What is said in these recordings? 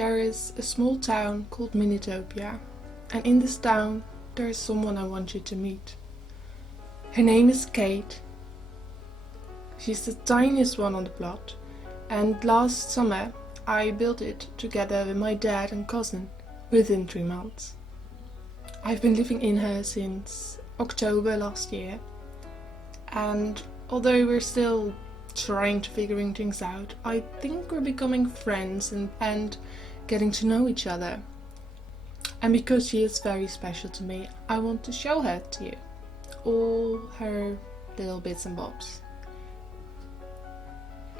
there is a small town called Minitopia, and in this town there is someone I want you to meet. Her name is Kate. She's the tiniest one on the plot, and last summer I built it together with my dad and cousin within 3 months. I've been living in her since October last year, and although we're still trying to figuring things out, I think we're becoming friends and getting to know each other. And because she is very special to me, I want to show her to you, all her little bits and bobs.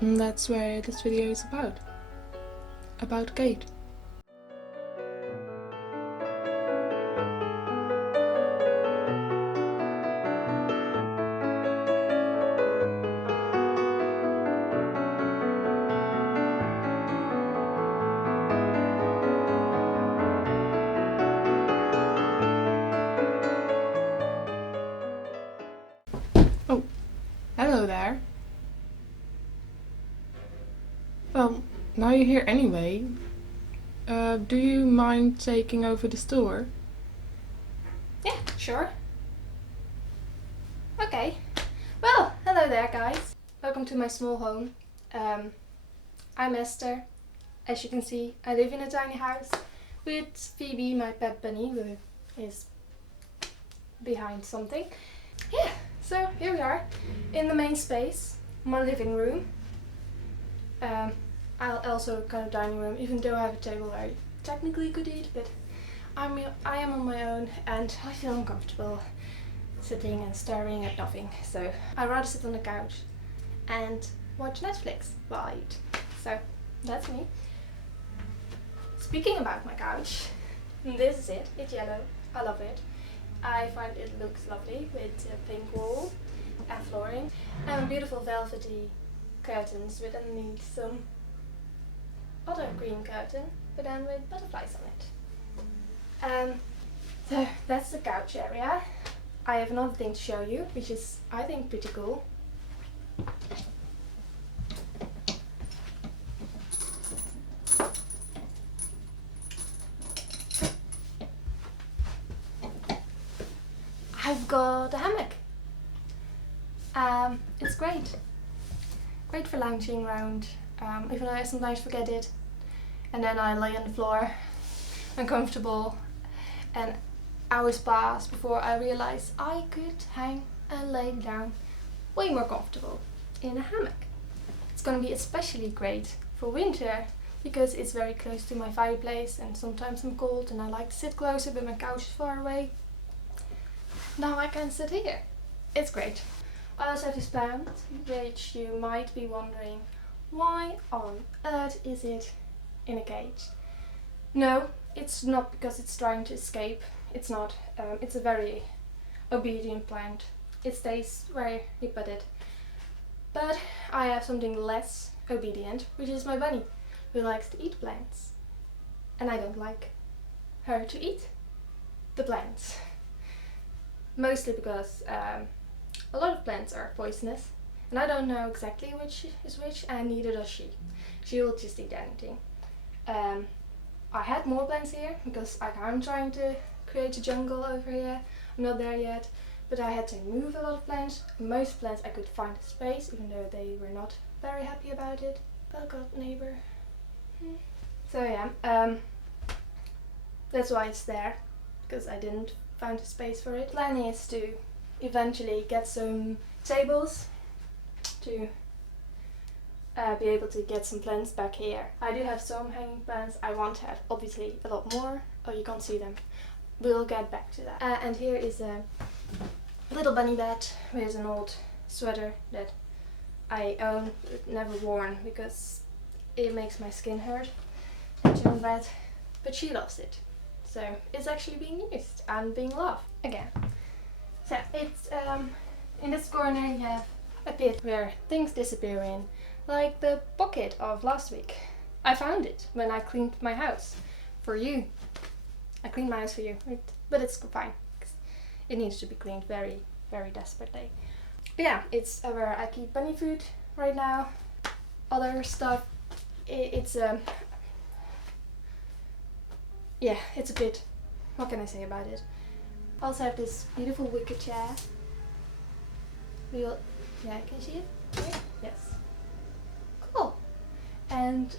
And that's where this video is about Kate. Oh, hello there. Well, now you're here anyway. Do you mind taking over the store? Yeah, sure. Okay. Well, hello there guys. Welcome to my small home. I'm Esther. As you can see, I live in a tiny house with Phoebe, my pet bunny, who is behind something. Yeah, so here we are in the main space, my living room. I'll also kind of dining room, even though I have a table where I technically could eat, but I am on my own and I feel uncomfortable sitting and staring at nothing. So I'd rather sit on the couch and watch Netflix while I eat. So that's me. Speaking about my couch, this is it. It's yellow. I love it. I find it looks lovely with a pink wall and flooring and beautiful velvety curtains with underneath some other green curtain, but then with butterflies on it. So that's the couch area. I have another thing to show you, which is, I think, pretty cool. I've got a hammock. It's great. Great for lounging around, even though I sometimes forget it. And then I lay on the floor, uncomfortable, and hours pass before I realize I could hang and lay down way more comfortable in a hammock. It's gonna be especially great for winter because it's very close to my fireplace and sometimes I'm cold and I like to sit closer but my couch is far away. Now I can sit here. It's great. I also have this plant, which you might be wondering, why on earth is it in a cage? No, it's not because it's trying to escape. It's not. It's a very obedient plant. It stays where you put it. But I have something less obedient, which is my bunny, who likes to eat plants. And I don't like her to eat the plants. Mostly because a lot of plants are poisonous, and I don't know exactly which is which, and neither does she. She will just eat anything. I had more plants here because I'm trying to create a jungle over here. I'm not there yet, but I had to move a lot of plants. Most plants I could find a space, even though they were not very happy about it. Oh god, neighbor. So yeah, that's why it's there, because I didn't find a space for it. Plan is to eventually get some tables to be able to get some plants back here. I do have some hanging plants. I want to have obviously a lot more. Oh, you can't see them. We'll get back to that. And here is a little bunny bed with an old sweater that I own but never worn because it makes my skin hurt to bed. But she loves it. So it's actually being used and being loved again. So it's in this corner you have a pit where things disappear in, like the bucket of last week. I found it when I cleaned my house for you. I cleaned my house for you, but it's fine. It needs to be cleaned very, very desperately. But yeah, it's where I keep bunny food right now. Other stuff, it's yeah, it's a bit, what can I say about it? Also have this beautiful wicker chair. Yeah, can you see it? Here? Yes. Cool. And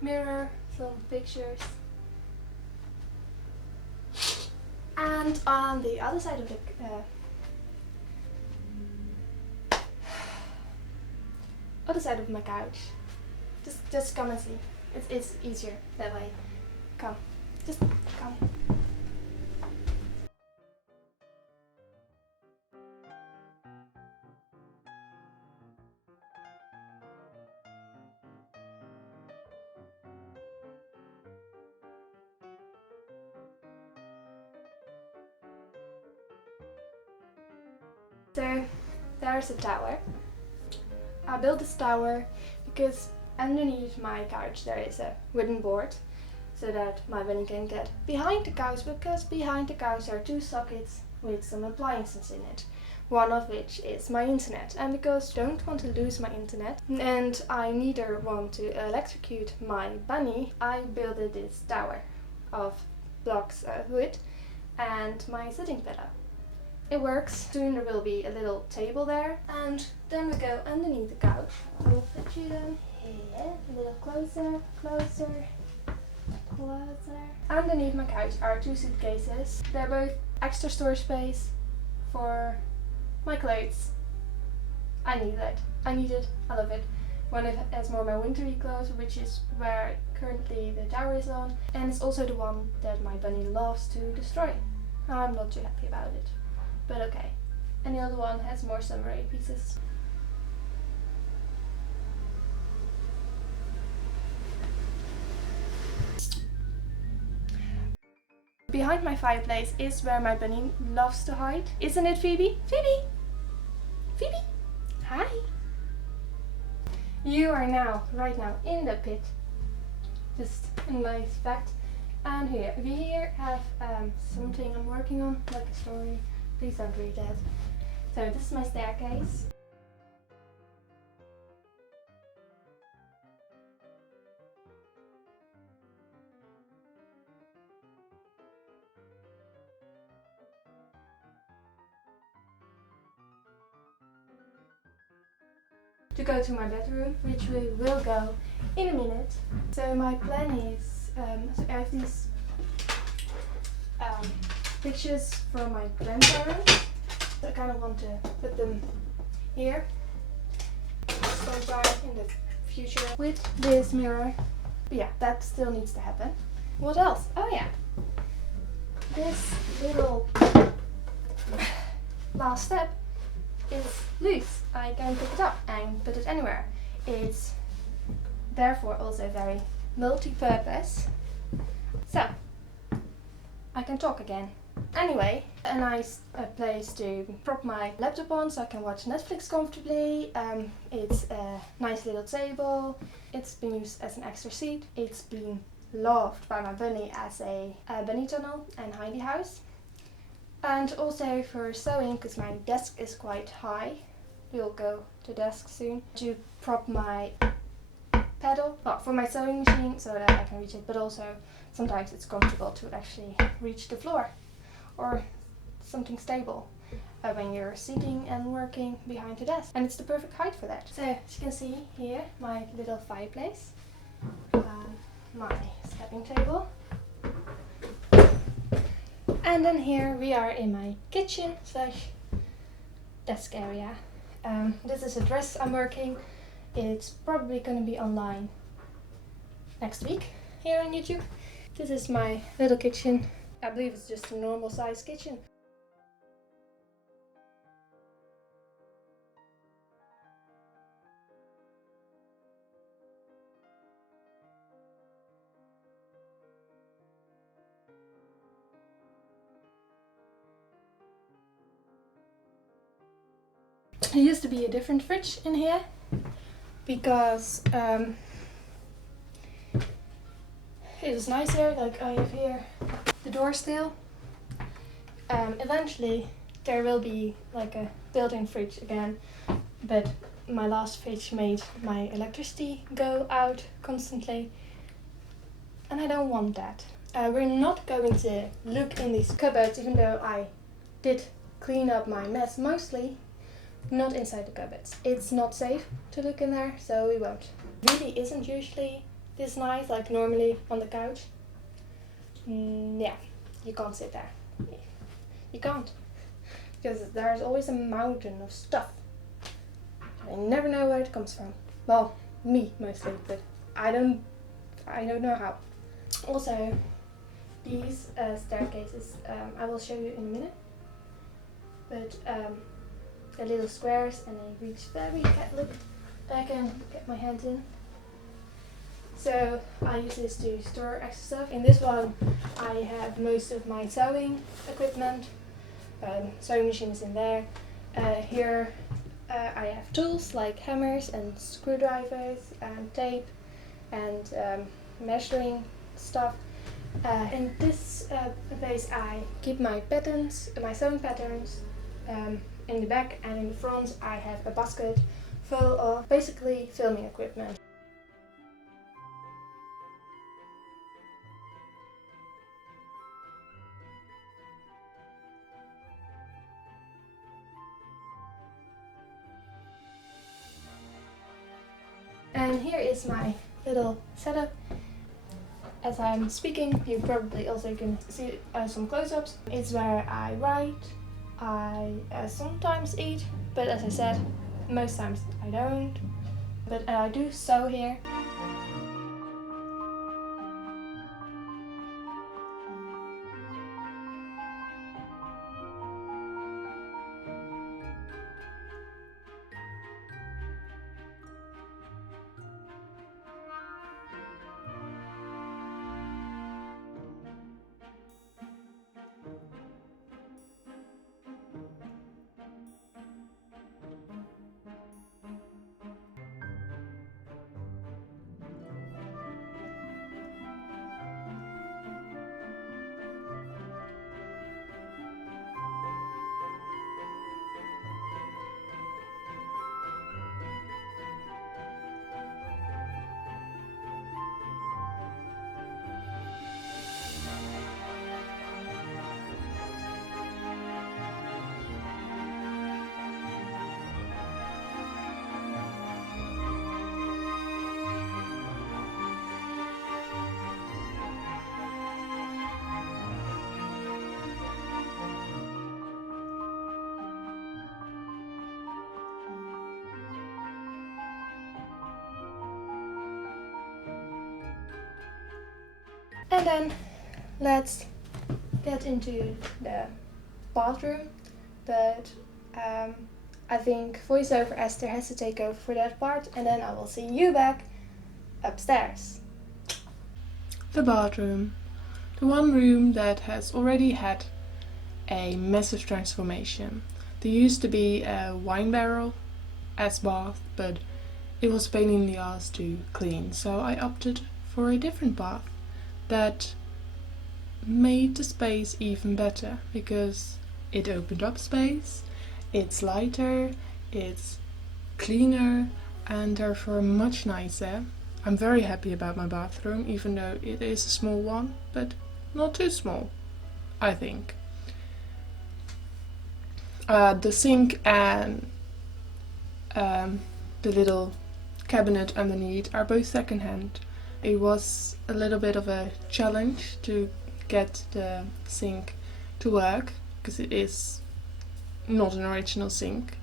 mirror, some pictures. And on the other side of the other side of my couch, just come and see. It's easier that way. Come, just come. So there's a tower. I built this tower because underneath my couch there is a wooden board so that my bunny can get behind the couch, because behind the couch there are two sockets with some appliances in it. One of which is my internet, and because I don't want to lose my internet and I neither want to electrocute my bunny, I built this tower of blocks of wood and my sitting pillow. It works. Soon there will be a little table there, and then we go underneath the couch. We'll put you down here, a little closer, closer, closer. Underneath my couch are two suitcases. They're both extra storage space for my clothes. I need that. I need it. I love it. One has more my wintry clothes, which is where currently the tower is on, and it's also the one that my bunny loves to destroy. I'm not too happy about it. But okay. And the other one has more summery pieces. Behind my fireplace is where my bunny loves to hide. Isn't it, Phoebe? Phoebe! Phoebe! Hi! You are now, right now, in the pit. Just a nice fact. And here, we here have something I'm working on, like a story. Please don't read that. So this is my staircase. To go to my bedroom, which we will go in a minute. So my plan is, so I have these pictures from my grandparents. So I kind of want to put them here, sometime in the future, with this mirror. But yeah, that still needs to happen. What else? Oh yeah, this little last step is loose. I can pick it up and put it anywhere. It's therefore also very multi-purpose. So I can talk again. Anyway, a nice place to prop my laptop on so I can watch Netflix comfortably. It's a nice little table. It's been used as an extra seat. It's been loved by my bunny as a bunny tunnel and hidey house. And also for sewing, because my desk is quite high. We'll go to desk soon. To prop my pedal, well, for my sewing machine so that I can reach it, but also sometimes it's comfortable to actually reach the floor or something stable when you're sitting and working behind the desk, and it's the perfect height for that. So as you can see here, my little fireplace, my stepping table, and then here we are in my kitchen slash desk area. This is a dress I'm working. It's probably going to be online next week here on YouTube. This is my little kitchen. I believe it's just a normal size kitchen. There used to be a different fridge in here because it was nicer. Like I have here the door still. Eventually there will be like a built-in fridge again, but my last fridge made my electricity go out constantly, and I don't want that. We're not going to look in these cupboards, even though I did clean up my mess mostly. Not inside the cupboards. It's not safe to look in there, so we won't. Really isn't usually this nice, like normally on the couch. Yeah, you can't sit there. You can't. Because there's always a mountain of stuff. I never know where it comes from. Well, me mostly, but I don't know how. Also, these staircases, I will show you in a minute. But they're little squares and they reach very look, I can get my hands in. So I use this to store extra stuff. In this one I have most of my sewing equipment. Sewing machine is in there. Here I have tools like hammers and screwdrivers and tape and measuring stuff. In this place I keep my patterns, my sewing patterns. In the back and in the front I have a basket full of basically filming equipment. And here is my little setup. As I'm speaking, you probably also can see some close-ups. It's where I write, I sometimes eat, but as I said, most times I don't. But I do sew here. And then let's get into the bathroom, but I think voiceover Esther has to take over for that part, and then I will see you back upstairs. The bathroom. The one room that has already had a massive transformation. There used to be a wine barrel as bath, but it was a pain in the ass to clean, so I opted for a different bath that made the space even better because it opened up space, it's lighter, it's cleaner, and therefore much nicer. I'm very happy about my bathroom, even though it is a small one, but not too small, I think. The sink and the little cabinet underneath are both second-hand. It was a little bit of a challenge to get the sink to work because it is not an original sink,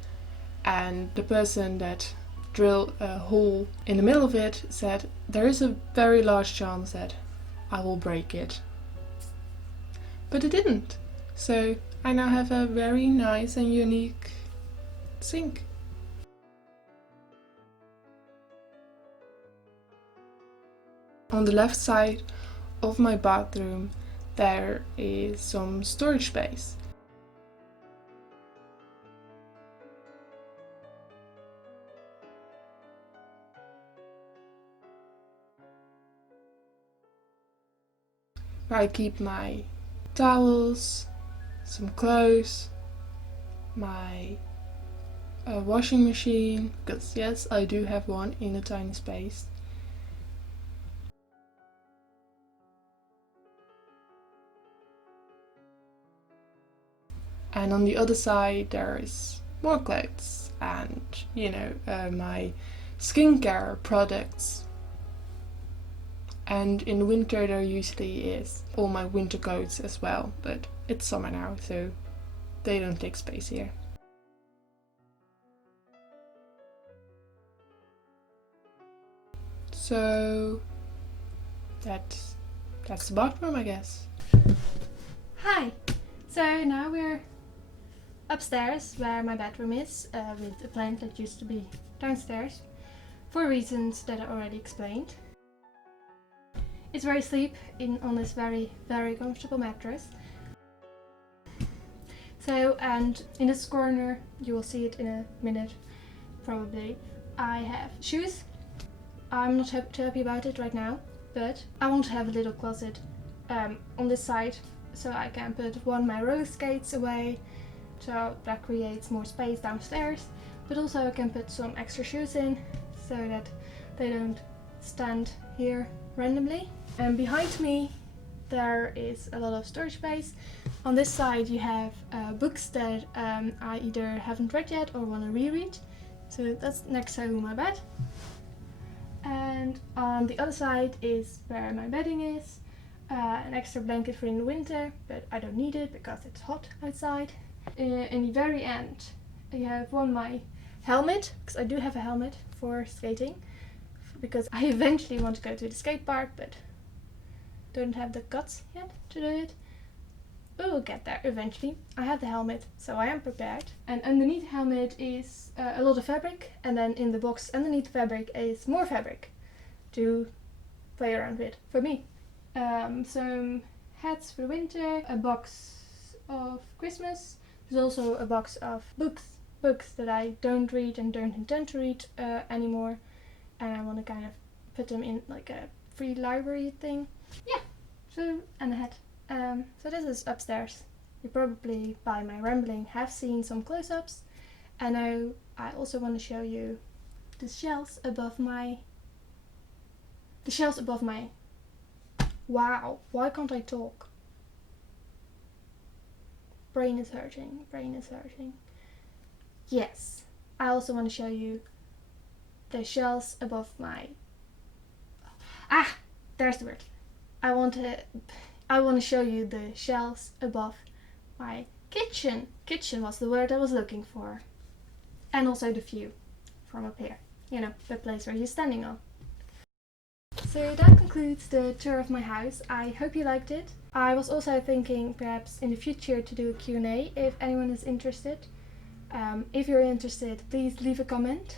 and the person that drilled a hole in the middle of it said there is a very large chance that I will break it. But it didn't, so I now have a very nice and unique sink. On the left side of my bathroom there is some storage space. Where I keep my towels, some clothes, my washing machine, because yes, I do have one in a tiny space. And on the other side there is more clothes and, my skincare products. And in winter there usually is all my winter coats as well, but it's summer now, so they don't take space here. So that's the bathroom, I guess. Hi! So now we're upstairs where my bedroom is, with a plant that used to be downstairs, for reasons that I already explained. It's where I sleep on this very, very comfortable mattress. So, and in this corner, you will see it in a minute, probably, I have shoes. I'm not too happy about it right now, but I want to have a little closet on this side, so I can put one of my roller skates away, so that creates more space downstairs, but also I can put some extra shoes in, so that they don't stand here randomly. And behind me there is a lot of storage space. On this side you have books that I either haven't read yet or want to reread, so that's next to my bed. And on the other side is where my bedding is, an extra blanket for in the winter, but I don't need it because it's hot outside. In the very end you have my helmet, because I do have a helmet for skating, because I eventually want to go to the skate park, but don't have the guts yet to do it. We will get there eventually. I have the helmet, so I am prepared. And underneath the helmet is a lot of fabric, and then in the box underneath the fabric is more fabric to play around with for me. Some hats for the winter, a box of Christmas. There's also a box of books that I don't read and don't intend to read anymore, and I want to kind of put them in like a free library thing. Yeah, so, and a hat. So this is upstairs. You probably, by my rambling, have seen some close-ups, and now I also want to show you the shelves above my... Wow, why can't I talk? Brain is hurting. Yes, I also want to show you the shelves above my... there's the word. I want to show you the shelves above my kitchen. Kitchen was the word I was looking for. And also the view from up here. You know, the place where you're standing on. So that concludes the tour of my house. I hope you liked it. I was also thinking perhaps in the future to do a Q&A if anyone is interested. If you're interested, please leave a comment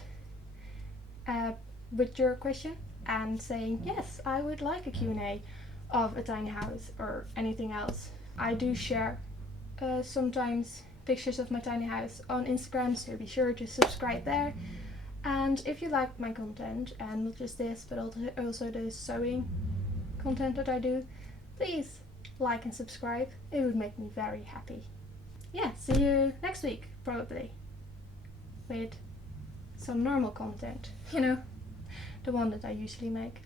with your question and saying, yes, I would like a Q&A of a tiny house or anything else. I do share sometimes pictures of my tiny house on Instagram, so be sure to subscribe there. And if you like my content, and not just this but also the sewing content that I do, please like and subscribe. It would make me very happy. Yeah, see you next week probably with some normal content, you know, the one that I usually make.